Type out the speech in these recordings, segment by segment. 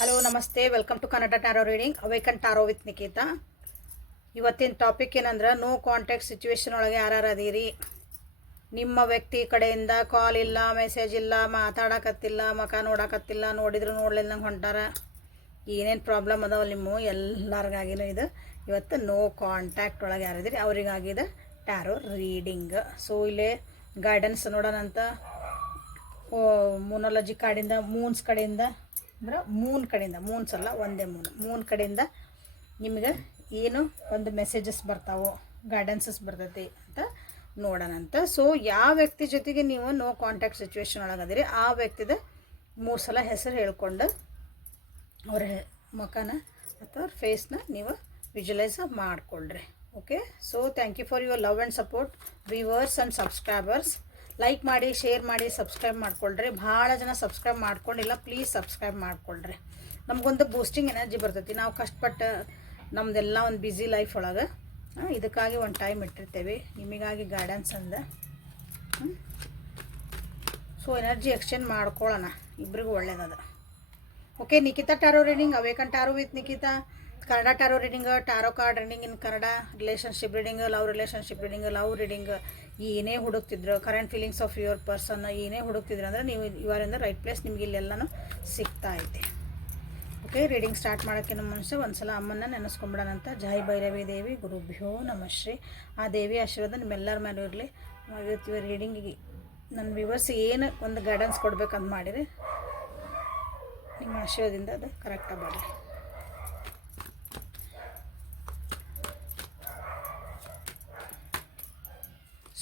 Hello ನಮಸ್ತೆ. Welcome to Kannada tarot reading awaken tarot with Nikhita ಇವತ್ತಿನ topic ಏನಂದ್ರೆ no contact situation ಒಳಗೆ ಯಾರು ಅದೀರಿ? ನಿಮ್ಮ ವ್ಯಕ್ತಿ ಕಡೆಯಿಂದ ಕಾಲ್ ಇಲ್ಲ ಮೆಸೇಜ್ ಇಲ್ಲ, ಮಾತಾಡಕತ್ತಿಲ್ಲ ಮಕ ನೋಡಕತ್ತಿಲ್ಲ, ನೋಡಿದ್ರು ನೋಡ್ಲಿಲ್ಲ ಹೊಂಟಾರ. ಏನೇನು ಪ್ರಾಬ್ಲಮ್ ಅದಾವ ನಿಮ್ಮ? ಎಲ್ಲರಿಗಾಗಿನೂ ಇದು. ಇವತ್ತು ನೋ ಕಾಂಟ್ಯಾಕ್ಟ್ ಒಳಗೆ ಯಾರಿದ್ದೀರಿ ಅವರಿಗಾಗಿದೆ ಟ್ಯಾರೋ ರೀಡಿಂಗ್ ಸೊ ಇಲ್ಲೇ ಗೈಡೆನ್ಸ್ ನೋಡೋಣಂತ ಮೂನಾಲಜಿ ಕಾರ್ಡಿಂದ ಮೂನ್ಸ್ ಕಡೆಯಿಂದ ಅಂದ್ರೆ ಮೂನ್ ಕಡೆಯಿಂದ ಮೂನ್ ಸಲ ಒಂದೇ ಮೂನ್. ಮೂನ್ ಕಡೆಯಿಂದ ನಿಮ್ಗೆ ಏನು ಒಂದು ಮೆಸೇಜಸ್ ಬರ್ತಾವೋ ಗೈಡೆನ್ಸಸ್ ಬರ್ತೈತಿ ಅಂತ ನೋಡೋಣಂತ ಸೊ ಯಾವ ವ್ಯಕ್ತಿ ಜೊತೆಗೆ ನೀವು ನೋ ಕಾಂಟ್ಯಾಕ್ಟ್ ಸಿಚುವೇಶನ್ ಒಳಗದಿರಿ ಆ ವ್ಯಕ್ತಿದ ಮೂರು ಸಲ ಹೆಸರು ಹೇಳ್ಕೊಂಡು ಅವ್ರ ಮುಖನ ಅಥವಾ ಅವ್ರ ಫೇಸ್ನ ನೀವು visualise ಮಾಡಿಕೊಳ್ರಿ. Okay so thank you for your love and support viewers and subscribers like ಮಾಡಿ ಶೇರ್ ಮಾಡಿ ಸಬ್ಸ್ಕ್ರೈಬ್ ಮಾಡ್ಕೊಳ್ರಿ. ಭಾಳ ಜನ ಸಬ್ಸ್ಕ್ರೈಬ್ ಮಾಡ್ಕೊಂಡಿಲ್ಲ ಪ್ಲೀಸ್ ಸಬ್ಸ್ಕ್ರೈಬ್ ಮಾಡ್ಕೊಳ್ರಿ. ನಮಗೊಂದು ಬೂಸ್ಟಿಂಗ್ ಎನರ್ಜಿ ಬರ್ತೈತಿ. ನಾವು ಕಷ್ಟಪಟ್ಟು ನಮ್ಮದೆಲ್ಲ ಒಂದು ಬ್ಯುಸಿ ಲೈಫ್ ಒಳಗೆ ಇದಕ್ಕಾಗಿ ಒಂದು ಟೈಮ್ ಇಟ್ಟಿರ್ತೇವೆ. ನಿಮಗಾಗಿ ಗಾರ್ಡನ್ಸ್ ಅಂದ. ಸೊ ಎನರ್ಜಿ ಎಕ್ಸ್ಚೇಂಜ್ ಮಾಡ್ಕೊಳ್ಳೋಣ ಇಬ್ರಿಗೂ ಒಳ್ಳೇದದ. Okay Nikhita tarot reading awaken tarot with Nikhita Kannada tarot reading tarot card reading in Kannada relationship reading love relationship reading love reading ಏನೇ ಹುಡುಕ್ತಿದ್ರು current feelings of your person ಏನೇ ಹುಡುಕ್ತಿದ್ರು ಅಂದರೆ ನೀವು ಇವರಿಂದ right place ನಿಮ್ಗೆ ಇಲ್ಲೆಲ್ಲನೂ ಸಿಗ್ತಾ ಐತೆ ಓಕೆ ರೀಡಿಂಗ್ ಸ್ಟಾರ್ಟ್ ಮಾಡೋಕ್ಕಿಂತ ಮುಂಚೆ ಒಂದ್ಸಲ ಅಮ್ಮನ ನೆನೆಸ್ಕೊಂಬಿಡೋಣಂತ ಜಾಯಿ ಭೈರವಿ ದೇವಿ, ಗುರುಭ್ಯೋ ನಮಶ್ರೀ ಆ ದೇವಿ ಆಶೀರ್ವಾದ ನಿಮ್ಮೆಲ್ಲರ ಮೇಲೂ ಇರಲಿ. ಇವತ್ತು ರೀಡಿಂಗಿಗೆ ನನ್ನ ವ್ಯೂವರ್ಸ್ ಏನು ಒಂದು ಗೈಡೆನ್ಸ್ ಕೊಡ್ಬೇಕಂತ ಮಾಡಿರಿ, ನಿಮ್ಮ ಆಶೀರ್ವಾದದಿಂದ ಅದು ಕರೆಕ್ಟಾಗಿ ಬರಲಿ.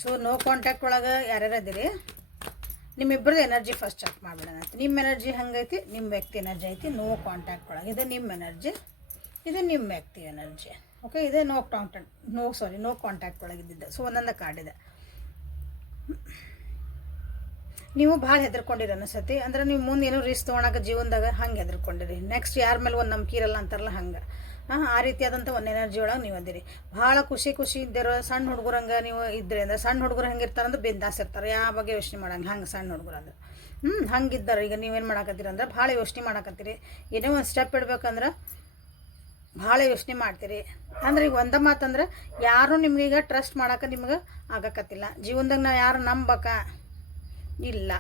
ಸೊ ನೋ ಕಾಂಟ್ಯಾಕ್ಟ್ ಒಳಗೆ ಯಾರ್ಯಾರು ಇದ್ದೀರಿ ನಿಮ್ಮಿಬ್ಬರದ್ದು ಎನರ್ಜಿ ಫಸ್ಟ್ ಚೆಕ್ ಮಾಡಿಬಿಡೋಣ ನಿಮ್ಮ ಎನರ್ಜಿ ಹಂಗೈತಿ ನಿಮ್ಮ ವ್ಯಕ್ತಿ ಎನರ್ಜಿ ಐತಿ ನೋ ಕಾಂಟ್ಯಾಕ್ಟ್ ಒಳಗೆ. ಇದು ನಿಮ್ಮ ಎನರ್ಜಿ ಇದು ನಿಮ್ಮ ವ್ಯಕ್ತಿ ಎನರ್ಜಿ ಓಕೆ ಇದೇ no contact no sorry no contact ಒಳಗೆ ಇದ್ದಿದ್ದು. ಸೊ ಒಂದೊಂದು ಕಾರ್ಡ್ ಇದೆ. ನೀವು ಭಾಳ ಹೆದರ್ಕೊಂಡಿರಿ ಅನಿಸತಿ ಅಂದ್ರೆ ನೀವು ಮುಂದೆ ಏನೋ ರಿಸ್ಕ್ ತೊಗೊಳಕ್ಕೆ ಜೀವನದಾಗ ಹಂಗೆ ಹೆದರ್ಕೊಂಡಿರಿ. ನೆಕ್ಸ್ಟ್ ಯಾರ ಮೇಲೆ ಒಂದು ನಂಬಿಕೆ ಇರಲ್ಲ ಅಂತಾರಲ್ಲ ಹಂಗೆ. ಆ ರೀತಿಯಾದಂಥ ಒಂದು ಎನರ್ಜಿ ಒಳಗೆ ನೀವು ಅಂದಿರಿ. ಭಾಳ ಖುಷಿ ಖುಷಿ ಇದ್ದಿರೋ ಸಣ್ಣ ಹುಡುಗರಂಗೆ ನೀವು ಇದ್ರೆ ಅಂದ್ರೆ ಸಣ್ಣ ಹುಡುಗರು ಹೆಂಗೆ ಇರ್ತಾರೆ ಅಂದ್ರೆ ಬಿಂದಾಸ್ ಇರ್ತಾರೆ. ಯಾವ ಬಗ್ಗೆ ಯೋಚನೆ ಮಾಡಂಗೆ, ಹಂಗೆ ಸಣ್ಣ ಹುಡುಗರು ಅಂದ್ರೆ. ಹ್ಞೂ ಹಂಗಿದ್ದಾರೆ ಈಗ ನೀವೇನು ಮಾಡಾಕತ್ತೀರಿ ಅಂದ್ರೆ ಭಾಳ ಯೋಚನೆ ಮಾಡಕತ್ತೀರಿ. ಏನೋ ಒಂದು ಸ್ಟೆಪ್ ಇಡ್ಬೇಕಂದ್ರೆ ಭಾಳ ಯೋಚನೆ ಮಾಡ್ತೀರಿ. ಅಂದ್ರೆ ಈಗ ಒಂದ ಮಾತಂದ್ರೆ ಯಾರು ನಿಮ್ಗೀಗ ಟ್ರಸ್ಟ್ ಮಾಡಕ್ಕೆ ನಿಮ್ಗೆ ಆಗಕತ್ತಿಲ್ಲ. ಜೀವನದಾಗ ನಾ ಯಾರು ನಂಬಕ ಇಲ್ಲ.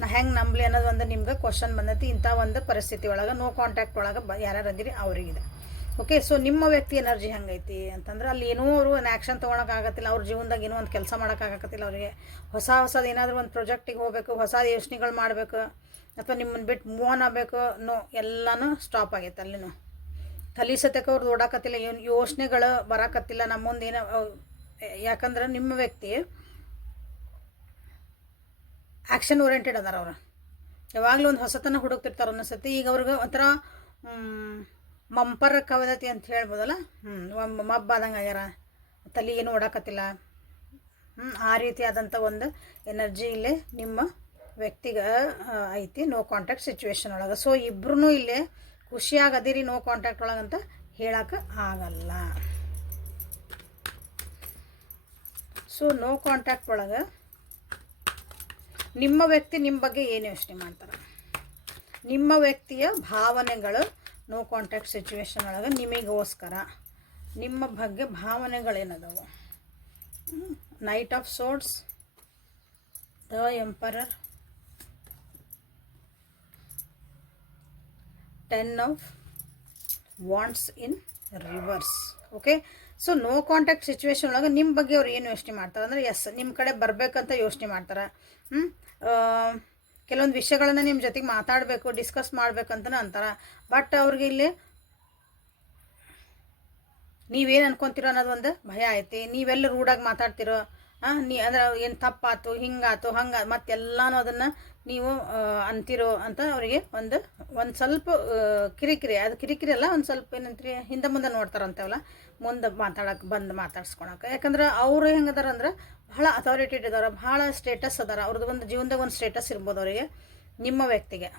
ನಾ ಹೆಂಗೆ ನಂಬಲಿ ಅನ್ನೋದು ಒಂದು ನಿಮ್ಗೆ ಕ್ವಶನ್ ಬಂದೈತಿ. ಇಂಥ ಒಂದು ಪರಿಸ್ಥಿತಿ ಒಳಗೆ ನೋ ಕಾಂಟ್ಯಾಕ್ಟ್ ಒಳಗೆ ಬ ಯಾರ್ಯಾರು ಅಂದಿರಿ ಅವ್ರಿಗಿದೆ ಓಕೆ ಸೊ ನಿಮ್ಮ ವ್ಯಕ್ತಿ ಎನರ್ಜಿ ಹೆಂಗೈತಿ ಅಂತಂದ್ರೆ ಅಲ್ಲಿ ಏನೋ ಅವರು ಒಂದು ಆ್ಯಕ್ಷನ್ ತೊಗೊಳಕ್ಕಾಗತ್ತಿಲ್ಲ ಅವ್ರ ಜೀವನದಾಗ ಏನೋ ಒಂದು ಕೆಲಸ ಮಾಡೋಕ್ಕಾಗತ್ತಿಲ್ಲ ಅವರಿಗೆ. ಹೊಸ ಹೊಸದು ಏನಾದರೂ ಒಂದು ಪ್ರೊಜೆಕ್ಟಿಗೆ ಹೋಗಬೇಕು, ಹೊಸ ಯೋಚನೆಗಳು ಮಾಡಬೇಕು, ಅಥವಾ ನಿಮ್ಮನ್ನು ಬಿಟ್ಟು ಮೂವ್ ಆನ್ ಆಗಬೇಕು ನೋ ಎಲ್ಲನೂ ಸ್ಟಾಪ್ ಆಗೈತೆ ಅಲ್ಲಿನೂ. ತಲೆ ಸತ್ಯಕ್ಕೆ ಅವ್ರದ್ದು ಓಡಾಕತ್ತಿಲ್ಲ, ಏನು ಯೋಚನೆಗಳು ಬರಾಕತ್ತಿಲ್ಲ ನಮ್ಮ ಮುಂದೆ ಏನೋ ಯಾಕಂದ್ರೆ ನಿಮ್ಮ ವ್ಯಕ್ತಿ ಆ್ಯಕ್ಷನ್ ಓರಿಯೆಂಟೆಡ್ ಅದಾರ ಅವರು. ಯಾವಾಗಲೂ ಒಂದು ಹೊಸತನ ಹುಡುಕ್ತಿರ್ತಾರೆ ಅನ್ನಿಸತಿ ಈಗ ಅವ್ರಿಗೆ ಒಂಥರ ಮಂಪರ್ ಕವದತಿ ಅಂತ ಹೇಳ್ಬೋದಲ್ಲ? ಹ್ಞೂ ಮಬ್ಬಾದಂಗೆ ಆಗ್ಯಾರ. ತಲೆ ಏನು ಓಡಾಕತ್ತಿಲ್ಲ. ಹ್ಞೂ ಆ ರೀತಿಯಾದಂಥ ಒಂದು ಎನರ್ಜಿ ಇಲ್ಲೇ ನಿಮ್ಮ ವ್ಯಕ್ತಿಗೆ ಐತಿ ನೋ ಕಾಂಟ್ಯಾಕ್ಟ್ ಸಿಚುವೇಶನ್ ಒಳಗೆ. ಸೊ ಇಬ್ಬರೂ ಇಲ್ಲೇ ಖುಷಿಯಾಗದಿರಿ ನೋ ಕಾಂಟ್ಯಾಕ್ಟ್ ಒಳಗಂತ ಹೇಳಕ್ಕೆ ಆಗಲ್ಲ. ಸೊ ನೋ ಕಾಂಟ್ಯಾಕ್ಟ್ ಒಳಗೆ ನಿಮ್ಮ ವ್ಯಕ್ತಿ ನಿಮ್ಮ ಬಗ್ಗೆ ಏನು ಯೋಚನೆ ಮಾಡ್ತಾರೆ? ನಿಮ್ಮ ವ್ಯಕ್ತಿಯ ಭಾವನೆಗಳು ನೋ ಕಾಂಟ್ಯಾಕ್ಟ್ ಸಿಚುವೇಶನ್ ಒಳಗೆ ನಿಮಗೋಸ್ಕರ. ನಿಮ್ಮ ಬಗ್ಗೆ ಭಾವನೆಗಳೇನದವು? Knight of swords the emperor ten of wands in reverse okay so no contact situation ಒಳಗೆ ನಿಮ್ಮ ಬಗ್ಗೆ ಅವ್ರು ಏನು ಯೋಚನೆ ಮಾಡ್ತಾರೆ? ಅಂದರೆ ಎಸ್ ನಿಮ್ಮ ಕಡೆ ಬರಬೇಕಂತ ಯೋಚನೆ ಮಾಡ್ತಾರೆ. ಹ್ಞೂ ಕೆಲವೊಂದು ವಿಷಯಗಳನ್ನ ನಿಮ್ಮ ಜೊತೆಗೆ ಮಾತಾಡಬೇಕು ಡಿಸ್ಕಸ್ ಮಾಡ್ಬೇಕಂತನೂ ಅಂತಾರೆ. ಬಟ್ ಅವ್ರಿಗೆ ಇಲ್ಲಿ ನೀವೇನು ಅನ್ಕೊಂತಿರೋ ಅನ್ನೋದು ಒಂದು ಭಯ ಐತಿ. ನೀವೆಲ್ಲ ರೂಡಾಗಿ ಮಾತಾಡ್ತಿರೋ ಹಾಂ ನೀ ಅಂದ್ರೆ ಏನು ತಪ್ಪಾತು, ಹಿಂಗಾತು ಹಂಗೆ ಮತ್ತೆಲ್ಲನೂ ಅದನ್ನು ನೀವು ಅಂತಿರೋ ಅಂತ ಅವರಿಗೆ ಒಂದು ಒಂದು ಸ್ವಲ್ಪ ಕಿರಿಕಿರಿ, ಅದು ಕಿರಿಕಿರಿ ಅಲ್ಲ, ಒಂದು ಸ್ವಲ್ಪ ಏನಂತೀರಿ, ಹಿಂದೆ ಮುಂದೆ ನೋಡ್ತಾರಂತೆವಲ್ಲ, ಮುಂದೆ ಮಾತಾಡಕ್ಕೆ ಬಂದು ಮಾತಾಡ್ಸ್ಕೊಳಕ್ಕೆ ಯಾಕಂದ್ರೆ ಅವರು ಹೆಂಗದಾರ ಭಾಳ ಅಥಾರಿಟೇಟ್ ಇದಾರೆ ಬಹಳ ಸ್ಟೇಟಸ್ ಅದಾರ, ಅವ್ರದ್ದು ಒಂದು ಜೀವನದಾಗ ಒಂದು ಸ್ಟೇಟಸ್ ಇರ್ಬೋದು ಅವರಿಗೆ, ನಿಮ್ಮ ವ್ಯಕ್ತಿಗೆ.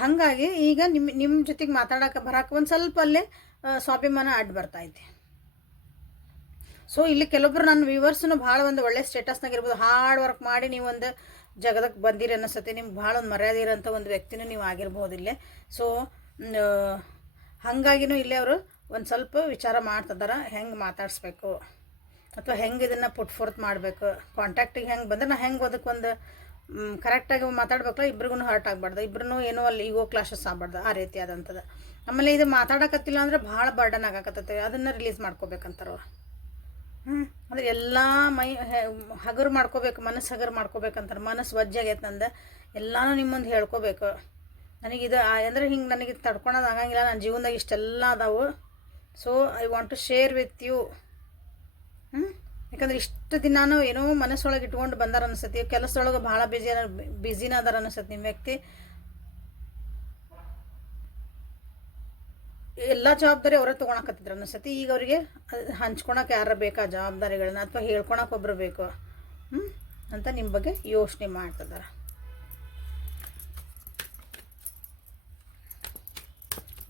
ಹಾಗಾಗಿ ಈಗ ನಿಮ್ಮ ನಿಮ್ಮ ಜೊತೆಗೆ ಮಾತಾಡೋಕೆ ಬರಕ್ಕೆ ಒಂದು ಸ್ವಲ್ಪ ಅಲ್ಲೇ ಸ್ವಾಭಿಮಾನ ಬರ್ತಾ ಬರ್ತೈತಿ ಸೊ ಇಲ್ಲಿ ಕೆಲವೊಬ್ರು ನನ್ನ ವ್ಯೂವರ್ಸ್ನು ಭಾಳ ಒಂದು ಒಳ್ಳೆ ಸ್ಟೇಟಸ್ನಾಗ ಇರ್ಬೋದು. ಹಾರ್ಡ್ ವರ್ಕ್ ಮಾಡಿ ನೀವೊಂದು ಜಗದಕ್ಕೆ ಬಂದಿರಿ ಅನ್ನಿಸುತ್ತೆ. ನಿಮ್ಗೆ ಭಾಳ ಒಂದು ಮರ್ಯಾದೆ ಇರೋಂಥ ಒಂದು ವ್ಯಕ್ತಿನೂ ನೀವು ಆಗಿರ್ಬೋದು ಇಲ್ಲೇ. ಸೊ ಹಾಗಾಗಿನೂ ಇಲ್ಲೇ ಅವರು ಒಂದು ಸ್ವಲ್ಪ ವಿಚಾರ ಮಾಡ್ತಿದ್ದಾರೆ, ಹೆಂಗೆ ಮಾತಾಡಿಸ್ಬೇಕು? ಅಥವಾ ಹೆಂಗೆ ಇದನ್ನು ಪುಟ್ ಫೋರ್ತ್ ಮಾಡಬೇಕು? ಕಾಂಟ್ಯಾಕ್ಟಿಗೆ ಹೆಂಗೆ ಬಂದ್ರೆ ನಾ ಹೆಂಗೆ ಅದಕ್ಕೆ ಒಂದು ಕರೆಕ್ಟಾಗಿ ಮಾತಾಡ್ಬೇಕಲ್ಲ ಇಬ್ರಿಗೂ ಹರ್ಟ್ ಆಗಬಾರ್ದು. ಇಬ್ರು ಏನೋ ಅಲ್ಲಿ ಈಗೋ ಕ್ಲಾಶಸ್ ಆಗಬಾರ್ದು, ಆ ರೀತಿ ಆದಂಥದ್ದು ಆಮೇಲೆ ಇದು ಮಾತಾಡಕತ್ತಿಲ್ಲ ಅಂದರೆ ಭಾಳ ಬರ್ಡನ್ ಆಗಾಕತ್ತೈತೆ, ಅದನ್ನು ರಿಲೀಸ್ ಮಾಡ್ಕೋಬೇಕಂತಾರ ಹ್ಞೂ ಅಂದರೆ ಎಲ್ಲ ಮೈ ಹಗರು ಮಾಡ್ಕೋಬೇಕು, ಮನಸ್ಸು ಹಗರು ಮಾಡ್ಕೋಬೇಕಂತಾರೆ. ಮನಸ್ಸು ವಜ್ಜೆ ಆಗೈತೆ ನಂದು, ಎಲ್ಲನೂ ನಿಮ್ಮ ಮುಂದೆ ಹೇಳ್ಕೋಬೇಕು ನನಗಿದು ಅಂದರೆ ಹಿಂಗೆ ನನಗೆ ತಡ್ಕೊಳೋದು ಆಗಂಗಿಲ್ಲ ನನ್ನ ಜೀವನದಾಗ ಇಷ್ಟೆಲ್ಲ ಅದಾವು. So I want to share with you ಹ್ಞೂ ಯಾಕಂದ್ರೆ ಇಷ್ಟು ದಿನಾನು ಏನೋ ಮನಸ್ಸೊಳಗೆ ಇಟ್ಕೊಂಡು ಬಂದಾರ ಅನಿಸ್ತತಿ. ಕೆಲಸದೊಳಗೆ ಭಾಳ ಬಿಜಿ ಬಿಜಿನ ಅದಾರ ಅನಿಸತ್ತೆ ನಿಮ್ಮ ವ್ಯಕ್ತಿ. ಎಲ್ಲ ಜವಾಬ್ದಾರಿ ಅವರೇ ತೊಗೊಳಕತ್ತಿದ್ರು ಅನಿಸ್ತತಿ. ಈಗ ಅವರಿಗೆ ಹಂಚ್ಕೊಳಕ್ಕೆ ಯಾರು ಬೇಕಾ ಜವಾಬ್ದಾರಿಗಳನ್ನ ಅಥವಾ ಹೇಳ್ಕೊಳಕ್ಕೆ ಒಬ್ರು ಬೇಕು ಹ್ಞೂ ಅಂತ ನಿಮ್ಮ ಬಗ್ಗೆ ಯೋಚನೆ ಮಾಡ್ತಿದ್ದಾರೆ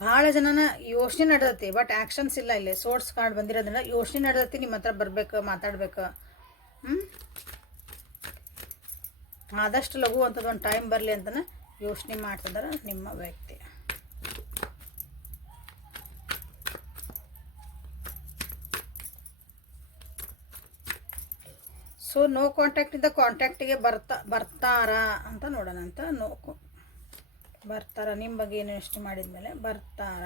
ಭಾಳ ಜನನ ಯೋಚನೆ ನಡೆದತಿ ಬಟ್ ಆ್ಯಕ್ಷನ್ಸ್ ಇಲ್ಲ ಇಲ್ಲಿ. ಸೋರ್ಸ್ ಕಾರ್ಡ್ ಬಂದಿರೋದ್ರಿಂದ ಯೋಚನೆ ನಡೆದತಿ, ನಿಮ್ಮ ಹತ್ರ ಬರಬೇಕು, ಮಾತಾಡ್ಬೇಕು. ಹ್ಞೂ ಆದಷ್ಟು ಲಘು ಅಂಥದ್ದು ಒಂದು ಟೈಮ್ ಬರಲಿ ಅಂತನ ಯೋಚನೆ ಮಾಡ್ತಿದ್ದಾರೆ ನಿಮ್ಮ ವ್ಯಕ್ತಿ. ಸೊ ನೋ ಕಾಂಟ್ಯಾಕ್ಟಿಂದ ಕಾಂಟ್ಯಾಕ್ಟಿಗೆ ಬರ್ತಾ, ಬರ್ತಾರ ಅಂತ ನೋಡೋಣ ಅಂತ ನೋ ಬರ್ತಾರ ನಿಮ್ಮ ಬಗ್ಗೆ ಏನು ಯೋಚನೆ ಮಾಡಿದ್ಮೇಲೆ ಬರ್ತಾರ.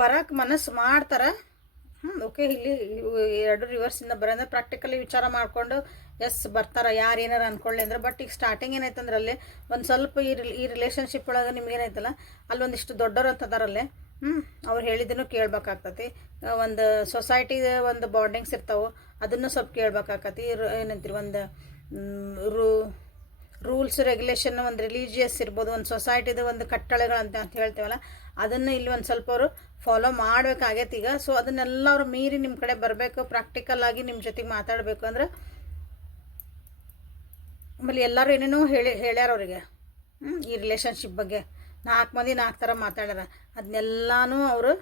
ಬರಕ್ಕೆ ಮನಸ್ಸು ಮಾಡ್ತಾರ. ಹ್ಞೂ ಓಕೆ, ಇಲ್ಲಿ ಎರಡು ರಿವರ್ಸಿಂದ ಬರೋಂದ್ರೆ ಪ್ರಾಕ್ಟಿಕಲಿ ವಿಚಾರ ಮಾಡಿಕೊಂಡು ಎಸ್ ಬರ್ತಾರ, ಯಾರು ಏನಾರು ಅಂದ್ಕೊಳ್ಳಿ ಅಂದ್ರೆ. ಬಟ್ ಈಗ ಸ್ಟಾರ್ಟಿಂಗ್ ಏನಾಯ್ತಂದ್ರೆ ಅಲ್ಲಿ ಒಂದು ಸ್ವಲ್ಪ ಈ ಈ ರಿಲೇಷನ್ಶಿಪ್ ಒಳಗೆ ನಿಮ್ಗೆ ಏನಾಯ್ತಲ್ಲ ಅಲ್ಲಿ ಒಂದಿಷ್ಟು ದೊಡ್ಡವ್ರು ಅಂತದಾರಲ್ಲಿ ಹ್ಞೂ ಅವ್ರು ಹೇಳಿದ್ದನ್ನು ಕೇಳ್ಬೇಕಾಗ್ತತಿ. ಒಂದು ಸೊಸೈಟಿ ಒಂದು ಬಾಂಡಿಂಗ್ಸ್ ಇರ್ತಾವೆ, ಅದನ್ನು ಸ್ವಲ್ಪ ಕೇಳ್ಬೇಕಾಕತಿ ಏನಂತೀರಿ, ಒಂದು ರೂ ರೂಲ್ಸ್ ರೆಗ್ಯುಲೇಷನ್ ಒಂದು ರಿಲೀಜಿಯಸ್ ಇರ್ಬೋದು, ಒಂದು ಸೊಸೈಟಿದು ಒಂದು ಕಟ್ಟಳೆಗಳು ಅಂತ ಹೇಳ್ತೇವಲ್ಲ, ಅದನ್ನು ಇಲ್ಲಿ ಒಂದು ಸ್ವಲ್ಪ ಅವರು ಫಾಲೋ ಮಾಡಬೇಕಾಗೈತೆ ಈಗ. ಸೊ ಅದನ್ನೆಲ್ಲ ಅವ್ರು ಮೀರಿ ನಿಮ್ಮ ಕಡೆ ಬರಬೇಕು ಪ್ರಾಕ್ಟಿಕಲ್ ಆಗಿ ನಿಮ್ಮ ಜೊತೆಗೆ ಮಾತಾಡಬೇಕು ಅಂದ್ರೆ ಆಮೇಲೆ ಎಲ್ಲರೂ ಏನೇನೋ ಹೇಳಿ, ಹೇಳ್ಯಾರ ಅವರಿಗೆ. ಈ ರಿಲೇಷನ್ಶಿಪ್ ಬಗ್ಗೆ. ನಾಲ್ಕು ಮಂದಿ ನಾಲ್ಕು ಥರ ಮಾತಾಡ್ಯಾರ. ಅದನ್ನೆಲ್ಲನೂ ಅವರು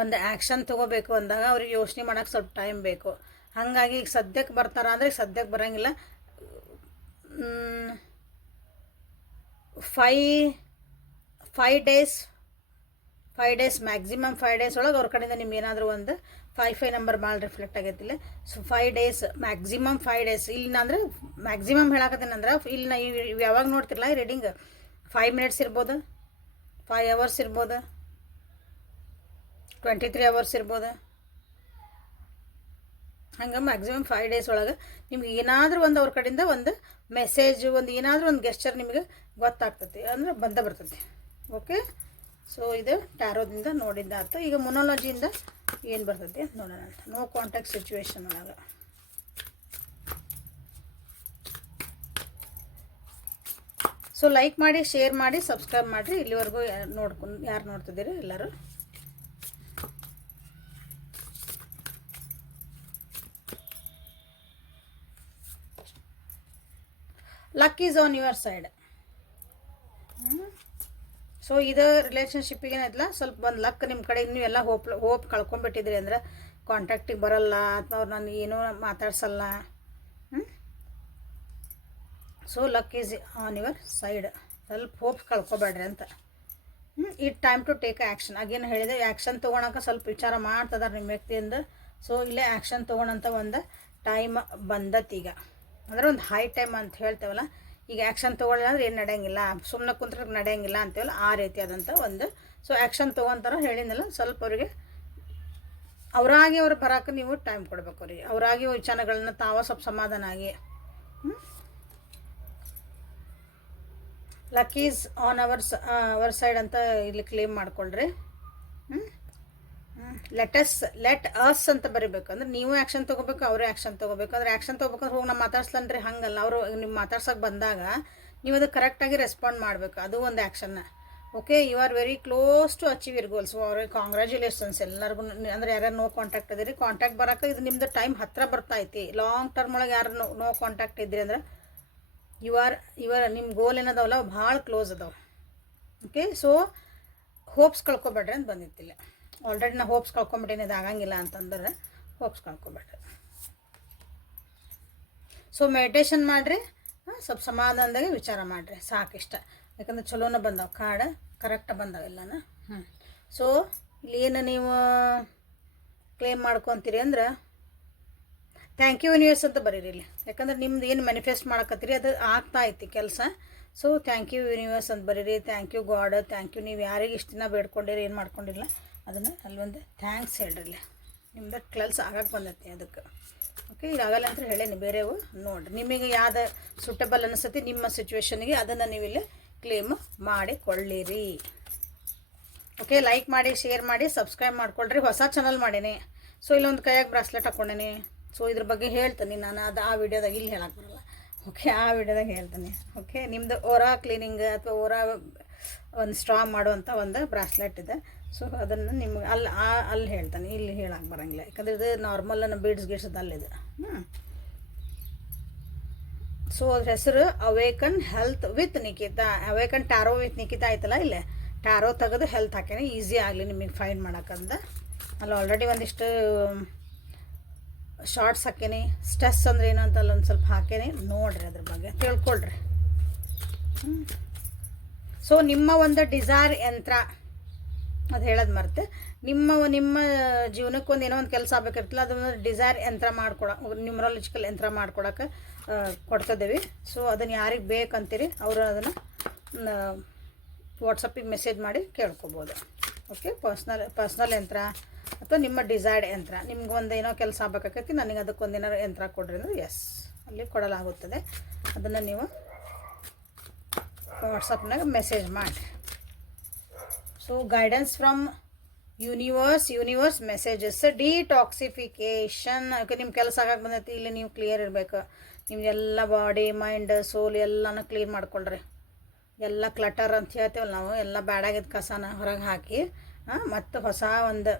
ಒಂದು ಆ್ಯಕ್ಷನ್ ತೊಗೋಬೇಕು ಅಂದಾಗ ಅವ್ರಿಗೆ ಯೋಚನೆ ಮಾಡೋಕ್ಕೆ ಸ್ವಲ್ಪ ಟೈಮ್ ಬೇಕು. ಹಾಗಾಗಿ ಈಗ ಸದ್ಯಕ್ಕೆ ಬರ್ತಾರ ಅಂದರೆ ಈಗ ಸದ್ಯಕ್ಕೆ ಬರೋಂಗಿಲ್ಲ five five days five days maximum five days ಒಳಗೆ ಅವ್ರ ಕಡೆಯಿಂದ ನಿಮ್ಗೆ ಏನಾದರೂ ಒಂದು ಫೈವ್ ಫೈವ್ ನಂಬರ್ ಭಾಳ reflect ಆಗೈತಿಲ್ಲ so five days maximum five days ಇಲ್ಲಿ ಅಂದ್ರೆ ಮ್ಯಾಕ್ಸಿಮಮ್ ಹೇಳಕತ್ತೀನಿ ಅಂದ್ರೆ ಇಲ್ಲಿ ನಾ ಯಾವಾಗ ನೋಡ್ತಿರಲ್ಲ ರೀಡಿಂಗ್ ಫೈವ್ ಮಿನಿಟ್ಸ್ ಇರ್ಬೋದು. ಫೈವ್ ಅವರ್ಸ್ ಇರ್ಬೋದು. ಟ್ವೆಂಟಿ ತ್ರೀ ಅವರ್ಸ್ ಇರ್ಬೋದು. ಹಂಗೆ ಮ್ಯಾಕ್ಸಿಮಮ್ ಫೈವ್ ಡೇಸ್ ಒಳಗೆ ನಿಮ್ಗೆ ಏನಾದರೂ ಒಂದು ಅವ್ರ ಕಡೆಯಿಂದ ಒಂದು ಮೆಸೇಜು ಒಂದು ಏನಾದರೂ ಒಂದು ಗೆಸ್ಚರ್ ನಿಮಗೆ ಗೊತ್ತಾಗ್ತತಿ. ಅಂದ್ರೆ ಬಂದ ಬರ್ತೈತಿ. ಓಕೆ ಸೊ ಇದು ಟ್ಯಾರೋದಿಂದ ನೋಡಿದ್ದ ಆಯ್ತು ಈಗ ಮೊನಾಲಜಿಯಿಂದ ಏನು ಬರ್ತೈತಿ ನೋಡೋಣ ಅಂತ. ನೋ ಕಾಂಟ್ಯಾಕ್ಟ್ ಸಿಚುವೇಶನ್ ಒಳಗೆ. ಸೊ ಲೈಕ್ ಮಾಡಿ ಶೇರ್ ಮಾಡಿ ಸಬ್ಸ್ಕ್ರೈಬ್ ಮಾಡಿರಿ. ಇಲ್ಲಿವರೆಗೂ ನೋಡ್ಕೊಂಡು, ಯಾರು ನೋಡ್ತಿದ್ದೀರಿ ಎಲ್ಲರೂ? Luck is on your side so ಇದು ರಿಲೇಷನ್ಶಿಪ್ಪಿಗೆ ಏನಾಯ್ತಲ್ಲ? ಸ್ವಲ್ಪ ಒಂದು ಲಕ್ ನಿಮ್ಮ ಕಡೆ ನೀವು ಎಲ್ಲ ಹೋಪ್ ಹೋಪ್ ಕಳ್ಕೊಂಡ್ಬಿಟ್ಟಿದ್ರಿ ಅಂದ್ರೆ ಕಾಂಟ್ಯಾಕ್ಟಿಗೆ ಬರಲ್ಲ ಅಥವಾ ಅವ್ರು ನಾನು ಏನೂ ಮಾತಾಡ್ಸಲ್ಲ. So luck is on your side ಸ್ವಲ್ಪ ಹೋಪ್ ಕಳ್ಕೊಬೇಡ್ರಿ ಅಂತ. It time to take action ಆಗೇನು ಹೇಳಿದೆ ಆ್ಯಕ್ಷನ್ ತೊಗೊಳಕ್ಕೆ ಸ್ವಲ್ಪ ವಿಚಾರ ಮಾಡ್ತದಾರೆ ನಿಮ್ಮ ವ್ಯಕ್ತಿಯಿಂದ. ಸೊ ಇಲ್ಲೇ ಆ್ಯಕ್ಷನ್ ತೊಗೊಳಂತ ಒಂದು ಟೈಮ್ ಬಂದತ್ತೀಗ ಅಂದರೆ ಒಂದು ಹೈ ಟೈಮ್ ಅಂತ ಹೇಳ್ತೇವಲ್ಲ? ಈಗ ಆ್ಯಕ್ಷನ್ ತೊಗೊಳ್ಳಿಲ್ಲ ಅಂದ್ರೆ ಏನು ನಡೆಯಂಗಿಲ್ಲ. ಸುಮ್ಮನೆ ಕುಂತ್ರೆ ನಡೆಯಂಗಿಲ್ಲ ಅಂತೇವಲ್ಲ ಆ ರೀತಿಯಾದಂಥ ಒಂದು ಸೊ ಆ್ಯಕ್ಷನ್ ತೊಗೊಂತಾರ ಹೇಳಿದ್ನಲ್ಲ, ಸ್ವಲ್ಪ ಅವರಿಗೆ ಅವರಾಗಿ ಅವ್ರು ಬರೋಕೆ ನೀವು ಟೈಮ್ ಕೊಡಬೇಕು ಅವ್ರಿಗೆ. ಅವರಾಗಿ ವಿಚಾರಗಳನ್ನ ತಾವ ಸ್ವಲ್ಪ ಸಮಾಧಾನ ಆಗಿ. Luck is on ours our side ಅಂತ ಇಲ್ಲಿ ಕ್ಲೇಮ್ ಮಾಡ್ಕೊಳ್ರಿ. ಹ್ಞೂ ಲೆಟಸ್ ಲೆಟ್ ಅಸ್ ಅಂತ ಬರಿಬೇಕು. ಅಂದ್ರೆ ನೀವು ಆ್ಯಕ್ಷನ್ ತಗೋಬೇಕು, ಅವರೇ ಆ್ಯಕ್ಷನ್ ತಗೋಬೇಕು. ಅಂದ್ರೆ ಆ್ಯಕ್ಷನ್ ತೊಗೋಬೇಕಂದ್ರೆ ಹೋಗಿ ನಾವು ಮಾತಾಡ್ಸ್ಲನ್ರಿ ಹಂಗಲ್ಲ. ಅವರು ನಿಮ್ಮ ಮಾತಾಡ್ಸೋಕೆ ಬಂದಾಗ ನೀವು ಅದು ಕರೆಕ್ಟಾಗಿ ರೆಸ್ಪಾಂಡ್ ಮಾಡಬೇಕು. ಅದು ಒಂದು ಆ್ಯಕ್ಷನ್ನ okay you are very close to achieve your goals ಅವ್ರಿಗೆ ಕಾಂಗ್ರ್ಯಾಚುಲೇಷನ್ಸ್ ಎಲ್ಲರಿಗೂ. ಅಂದ್ರೆ ಯಾರ್ಯಾರು ನೋ ಕಾಂಟ್ಯಾಕ್ಟ್ ಇದೀರಿ ಕಾಂಟ್ಯಾಕ್ಟ್ ಬರೋಕೆ ಇದು ನಿಮ್ಮದು ಟೈಮ್ ಹತ್ತಿರ ಬರ್ತಾ ಐತಿ. ಲಾಂಗ್ ಟರ್ಮ್ ಒಳಗೆ ಯಾರು ನೋ ನೋ ಕಾಂಟ್ಯಾಕ್ಟ್ ಇದ್ರಿ ಅಂದ್ರೆ ಯು ಆರ್ ಇವರ ನಿಮ್ಮ ಗೋಲ್ ಏನದವಲ್ಲ, ಭಾಳ ಕ್ಲೋಸ್ ಅದಾವೆ. ಓಕೆ ಸೊ ಹೋಪ್ಸ್ ಕಳ್ಕೊಬೇಡ್ರಿ ಅಂತ ಬಂದಿತ್ತಿಲ್ಲ ಆಲ್ರೆಡಿ ನಾ ಹೋಪ್ಸ್ ಕಳ್ಕೊಂಬಿಟ್ಟೇನೆ ಇದು ಆಗಂಗಿಲ್ಲ ಅಂತಂದ್ರೆ ಹೋಪ್ಸ್ ಕಳ್ಕೊಬೇಡ್ರಿ. ಸೊ ಮೆಡಿಟೇಷನ್ ಮಾಡಿರಿ ಸ್ವಲ್ಪ ಸಮಾಧಾನದಾಗೆ ವಿಚಾರ ಮಾಡಿರಿ, ಸಾಕಿಷ್ಟ. ಯಾಕಂದ್ರೆ ಚಲೋನ ಬಂದಾವೆ ಕಾರ್ಡ್ ಕರೆಕ್ಟ್ ಬಂದಾವೆ ಎಲ್ಲನ. ಹ್ಞೂ ಸೊ ಇಲ್ಲಿ ಏನು ನೀವು ಕ್ಲೇಮ್ ಮಾಡ್ಕೊತೀರಿ ಅಂದ್ರೆ ಥ್ಯಾಂಕ್ ಯು ಯೂನಿವರ್ಸ್ ಅಂತ ಬರೀರಿ ಇಲ್ಲಿ. ಯಾಕಂದ್ರೆ ನಿಮ್ದು ಏನು ಮ್ಯಾನಿಫೆಸ್ಟ್ ಮಾಡಕತ್ತೀರಿ, ಅದು ಆಗ್ತಾ ಐತಿ ಕೆಲಸ. ಸೊ ಥ್ಯಾಂಕ್ ಯು ಯೂನಿವರ್ಸ್ ಅಂತ ಬರೀರಿ thank you god thank you ನೀವು ಯಾರಿಗೆ ಇಷ್ಟು ದಿನ ಬೇಡ್ಕೊಂಡಿರಿ, ಏನು ಮಾಡ್ಕೊಂಡಿಲ್ಲ ಅದನ್ನು ಅಲ್ಲೊಂದು ಥ್ಯಾಂಕ್ಸ್ ಹೇಳ್ರಿ ಇಲ್ಲಿ. ನಿಮ್ದು ಕ್ಲಲ್ಸ್ ಆಗಕ್ಕೆ ಬಂದೈತಿ ಅದಕ್ಕೆ. ಓಕೆ ಈಗ ಆಗಲ್ಲ ಅಂತ ಹೇಳೇನಿ, ಬೇರೆವು ನೋಡಿರಿ. ನಿಮಗೆ ಯಾವ್ದು ಸೂಟಬಲ್ ಅನಿಸ್ತತಿ, ನಿಮ್ಮ ಸಿಚುವೇಶನ್ಗೆ ಅದನ್ನು ನೀವು ಇಲ್ಲಿ ಕ್ಲೇಮ್ ಮಾಡಿಕೊಳ್ಳಿರಿ ಓಕೆ ಲೈಕ್ ಮಾಡಿ ಶೇರ್ ಮಾಡಿ ಸಬ್ಸ್ಕ್ರೈಬ್ ಮಾಡ್ಕೊಳ್ರಿ. ಹೊಸ ಚಾನಲ್ ಮಾಡೀನಿ. ಸೊ ಇಲ್ಲೊಂದು ಕೈಯಾಗ ಬ್ರಾಸ್ಲೆಟ್ ಹಾಕ್ಕೊಂಡೇನಿ ಸೊ ಇದ್ರ ಬಗ್ಗೆ ಹೇಳ್ತೀನಿ ನಾನು. ಅದು ಆ ವಿಡಿಯೋದಾಗ ಇಲ್ಲಿ ಹೇಳಕ್ಕೆ ಬರಲ್ಲ. ಓಕೆ ಆ ವಿಡಿಯೋದಾಗ ಹೇಳ್ತೀನಿ. ಓಕೆ ನಿಮ್ಮದು ಓರಾ ಕ್ಲೀನಿಂಗ್ ಅಥವಾ ಓರಾ ಒಂದು ಸ್ಟ್ರಾಂಗ್ ಮಾಡುವಂಥ ಒಂದು ಬ್ರಾಸ್ಲೆಟ್ ಇದೆ. ಸೊ ಅದನ್ನು ನಿಮ್ಗೆ ಅಲ್ಲಿ ಅಲ್ಲಿ ಹೇಳ್ತಾನೆ. ಇಲ್ಲಿ ಹೇಳಕ್ಕೆ ಬರೋಂಗಿಲ್ಲ. ಯಾಕಂದ್ರೆ ಇದು ನಾರ್ಮಲ್ ಬೀಡ್ಸ್ ಗಿಡ್ಸ್ ಅಲ್ಲಿದೆ. ಹ್ಞೂ ಸೊ ಅದ್ರ ಹೆಸರು awaken health with Nikita awaken tarot with Nikita ಆಯ್ತಲ್ಲ ಇಲ್ಲ? ಟ್ಯಾರೋ ತೆಗೆದು ಹೆಲ್ತ್ ಹಾಕೇನೆ ಈಸಿ ಆಗಲಿ ನಿಮಗೆ ಫೈನ್ ಮಾಡೋಕ್ಕಂದ ಅಲ್ಲಿ ಆಲ್ರೆಡಿ ಒಂದಿಷ್ಟು ಶಾರ್ಟ್ಸ್ ಹಾಕೇನಿ ಸ್ಟ್ರೆಸ್ ಅಂದ್ರೆ ಏನು ಅಂತ ಅಲ್ಲೊಂದು ಸ್ವಲ್ಪ ಹಾಕೇನಿ ನೋಡ್ರಿ ಅದ್ರ ಬಗ್ಗೆ. ತಿಳ್ಕೊಳ್ರಿ. ಸೊ ನಿಮ್ಮ ಒಂದು ಡಿಸೈರ್ ಯಂತ್ರ. ಅದು ಹೇಳೋದು ಮರ್ತೆ. ನಿಮ್ಮ ನಿಮ್ಮ ಜೀವನಕ್ಕೊಂದು ಏನೋ ಒಂದು ಕೆಲಸ ಆಗ್ಬೇಕಿರ್ತಲ್ಲ ಅದನ್ನು ಡಿಸೈರ್ ಯಂತ್ರ ಮಾಡ್ಕೊಡ ನ್ಯೂಮರಾಲಜಿಕಲ್ ಯಂತ್ರ ಮಾಡ್ಕೊಡಕ್ಕೆ ಕೊಡ್ತಿದ್ದೀವಿ ಸೊ ಅದನ್ನು ಯಾರಿಗೆ ಬೇಕಂತೀರಿ, ಅವರು ಅದನ್ನು ವಾಟ್ಸಪ್ಪಿಗೆ ಮೆಸೇಜ್ ಮಾಡಿ ಕೇಳ್ಕೊಬೋದು. ಓಕೆ ಪರ್ಸ್ನಲ್ ಪರ್ಸ್ನಲ್ ಯಂತ್ರ ಅಥವಾ ನಿಮ್ಮ ಡಿಸೈರ್ಡ್ ಯಂತ್ರ. ನಿಮ್ಗೆ ಒಂದು ಏನೋ ಕೆಲಸ ಆಗಬೇಕಾಗೈತಿ, ನನಗೆ ಅದಕ್ಕೊಂದು ಏನಾರು ಯಂತ್ರ ಕೊಡ್ರಿ ಅಂದರೆ ಎಸ್ ಅಲ್ಲಿ ಕೊಡಲಾಗುತ್ತದೆ. ಅದನ್ನು ನೀವು ವಾಟ್ಸಪ್ನಾಗ ಮೆಸೇಜ್ ಮಾಡಿ. So guidance from universe universe messages detoxification okay ನಿಮ್ಮ ಕೆಲಸ ಆಗಕ್ಕೆ ಬಂದೈತಿ, ಇಲ್ಲಿ ನೀವು ಕ್ಲಿಯರ್ ಇರಬೇಕು. ನಿಮ್ದೆಲ್ಲ ಬಾಡಿ ಮೈಂಡ್ ಸೋಲ್ ಎಲ್ಲನೂ ಕ್ಲೀನ್ ಮಾಡ್ಕೊಳ್ರಿ. ಎಲ್ಲ ಕ್ಲಟರ್ ಅಂತ ಹೇಳ್ತೇವಲ್ಲ ನಾವು, ಎಲ್ಲ ಬ್ಯಾಡಾಗಿದ್ದ ಕಸನ ಹೊರಗೆ ಹಾಕಿ ಮತ್ತು ಹೊಸ ಒಂದು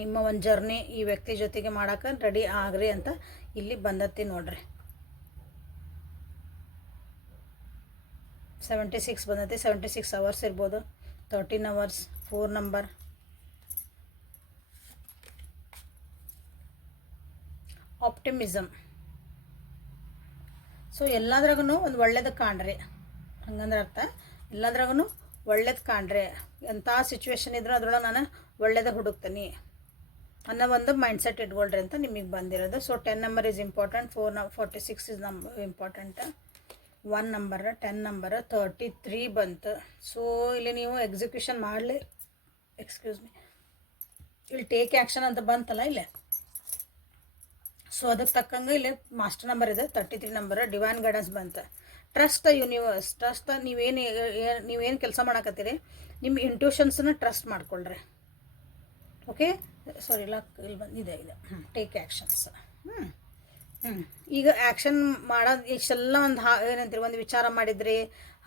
ನಿಮ್ಮ ಒಂದು ಜರ್ನಿ ಈ ವ್ಯಕ್ತಿ ಜೊತೆಗೆ ಮಾಡೋಕೆ ರೆಡಿ ಆಗ್ರಿ ಅಂತ ಇಲ್ಲಿ ಬಂದತ್ತಿ ನೋಡ್ರಿ. ಸೆವೆಂಟಿ ಸಿಕ್ಸ್ ಬಂದೈತಿ ಸೆವೆಂಟಿ ಸಿಕ್ಸ್ ಅವರ್ಸ್ ಇರ್ಬೋದು. Thirteen hours four number optimism so ಎಲ್ಲದ್ರಾಗೂ ಒಂದು ಒಳ್ಳೇದು ಕಾಣ್ರಿ. ಹಂಗಂದ್ರೆ ಅರ್ಥ. ಎಲ್ಲದ್ರಾಗೂ ಒಳ್ಳೇದು ಕಾಣ್ರಿ. ಎಂಥ ಸಿಚುವೇಶನ್ ಇದ್ರೂ ಅದ್ರೊಳಗೆ ನಾನು ಒಳ್ಳೇದೇ ಹುಡುಕ್ತೀನಿ. ಅನ್ನೋ ಒಂದು ಮೈಂಡ್ಸೆಟ್ ಇಟ್ಕೊಳ್ರಿ ಅಂತ ನಿಮಗೆ ಬಂದಿರೋದು. So ten number is important ಫೋರ್ನ forty six is number important one number, ten number thirty three ಬಂತು. ಸೊ ಇಲ್ಲಿ ನೀವು ಎಕ್ಸಿಕ್ಯೂಷನ್ ಮಾಡಲಿ. ಎಕ್ಸ್ಕ್ಯೂಸ್ ಮೀ ಇಲ್ಲಿ ಟೇಕ್ ಆ್ಯಕ್ಷನ್ ಅಂತ ಬಂತಲ್ಲ ಇಲ್ಲಿ. ಸೊ ಅದಕ್ಕೆ ತಕ್ಕಂಗೆ ಇಲ್ಲಿ ಮಾಸ್ಟರ್ ನಂಬರ್ ಇದೆ thirty three number divine guidance ಬಂತು. ಟ್ರಸ್ಟ್ ದ ಯೂನಿವರ್ಸ್ ಟ್ರಸ್ಟ್ ನೀವೇನು ನೀವೇನು ಕೆಲಸ ಮಾಡಕತ್ತೀರಿ? ನಿಮ್ಮ ಇಂಟ್ಯೂಷನ್ಸನ್ನ ಟ್ರಸ್ಟ್ ಮಾಡ್ಕೊಳ್ರಿ. ಓಕೆ ಸಾರಿ ಇಲ್ಲ ಇಲ್ಲಿ ಬಂದಿದೆ, ಇದೆ. ಟೇಕ್ ಆ್ಯಕ್ಷನ್ಸ್ ಹ್ಞೂ ಈಗ ಆ್ಯಕ್ಷನ್ ಮಾಡೋದು ಇಷ್ಟೆಲ್ಲ ಒಂದು ಹಾ ಏನಂತೀರಿ, ಒಂದು ವಿಚಾರ ಮಾಡಿದ್ರಿ,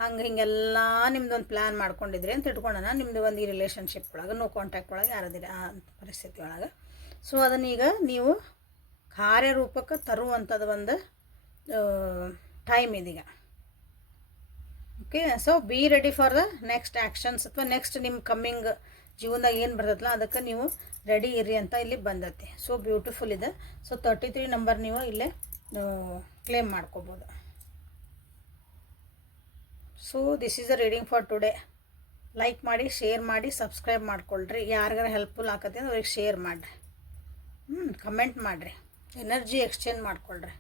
ಹಂಗೆ ಹಿಂಗೆಲ್ಲ ನಿಮ್ದು ಒಂದು ಪ್ಲ್ಯಾನ್ ಮಾಡ್ಕೊಂಡಿದ್ರಿ ಅಂತ ಇಟ್ಕೊಂಡನ ನಿಮ್ಮದು ಒಂದು ಈ ರಿಲೇಷನ್ಶಿಪ್ ಒಳಗೆ ನೋ ಕಾಂಟ್ಯಾಕ್ಟ್ ಒಳಗೆ ಯಾರದಿರಿ, ಆ ಪರಿಸ್ಥಿತಿ ಒಳಗೆ. ಸೊ ಅದನ್ನೀಗ ನೀವು ಕಾರ್ಯರೂಪಕ್ಕೆ ತರುವಂಥದ್ದು ಒಂದು ಟೈಮ್ ಇದೀಗ. Okay so be ready for the next actions ಅಥವಾ ನೆಕ್ಸ್ಟ್ ನಿಮ್ಮ ಕಮ್ಮಿಂಗ್ ಜೀವನದಾಗ ಏನು ಬರ್ತೈತಲ್ಲ ಅದಕ್ಕೆ ನೀವು ರೆಡಿ ಇರಿ ಅಂತ ಇಲ್ಲಿ ಬಂದೈತಿ. ಸೊ ಬ್ಯೂಟಿಫುಲ್ ಇದೆ. ಸೊ ತರ್ಟಿ ತ್ರೀ ನಂಬರ್ ನೀವು ಇಲ್ಲೇ ಕ್ಲೇಮ್ ಮಾಡ್ಕೋಬೋದು. So this is a reading for today like ಮಾಡಿ ಶೇರ್ ಮಾಡಿ ಸಬ್ಸ್ಕ್ರೈಬ್ ಮಾಡ್ಕೊಳ್ರಿ. ಯಾರಿಗಾರ ಹೆಲ್ಪ್ಫುಲ್ ಆಕತಿ ಅಂದ್ರೆ ಅವ್ರಿಗೆ ಶೇರ್ ಮಾಡಿರಿ. ಹ್ಞೂ ಕಮೆಂಟ್ ಮಾಡಿರಿ. ಎನರ್ಜಿ ಎಕ್ಸ್ಚೇಂಜ್ ಮಾಡ್ಕೊಳ್ರಿ.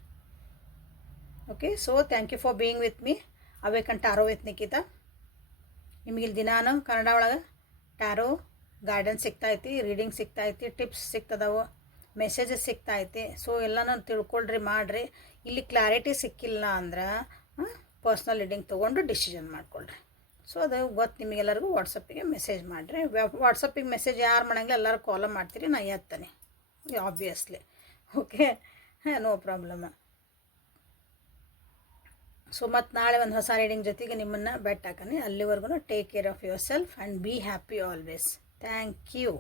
Okay so thank you for being with me awakened tarot with ನಿಮಗೆ ಇಲ್ಲಿ ದಿನಾನು ಕನ್ನಡ ಒಳಗೆ ಟ್ಯಾರೋ ಗೈಡೆನ್ಸ್ ಸಿಗ್ತೈತಿ, ರೀಡಿಂಗ್ ಸಿಗ್ತೈತಿ, ಟಿಪ್ಸ್ ಸಿಗ್ತದವು, ಮೆಸೇಜಸ್ ಸಿಗ್ತೈತಿ. ಸೊ ಎಲ್ಲನೂ ತಿಳ್ಕೊಳ್ರಿ, ಮಾಡಿರಿ. ಇಲ್ಲಿ ಕ್ಲಾರಿಟಿ ಸಿಕ್ಕಿಲ್ಲ ಅಂದ್ರೆ ಪರ್ಸ್ನಲ್ ರೀಡಿಂಗ್ ತೊಗೊಂಡು ಡಿಸಿಷನ್ ಮಾಡ್ಕೊಳ್ರಿ. ಸೊ ಅದು ಗೊತ್ತು ನಿಮಗೆಲ್ಲರಿಗೂ ವಾಟ್ಸಪ್ಪಿಗೆ ಮೆಸೇಜ್ ಮಾಡಿರಿ. ವಾಟ್ಸಪ್ಪಿಗೆ ಮೆಸೇಜ್ ಯಾರು ಮಾಡಂಗಿಲ್ಲ, ಎಲ್ಲರೂ ಕಾಲ ಮಾಡ್ತೀರಿ, ನಾ ಎತ್ತಾನೆ. ಆಬ್ವಿಯಸ್ಲಿ ಓಕೆ ಹಾಂ ನೋ ಪ್ರಾಬ್ಲಮ್ ಸೊ ಮತ್ತು ನಾಳೆ ಒಂದು ಹೊಸ ರೀಡಿಂಗ್ ಜೊತೆಗೆ ನಿಮ್ಮನ್ನು ಬೆಟ್ ಹಾಕನೆ. ಅಲ್ಲಿವರೆಗೂ take care of yourself and be happy always thank you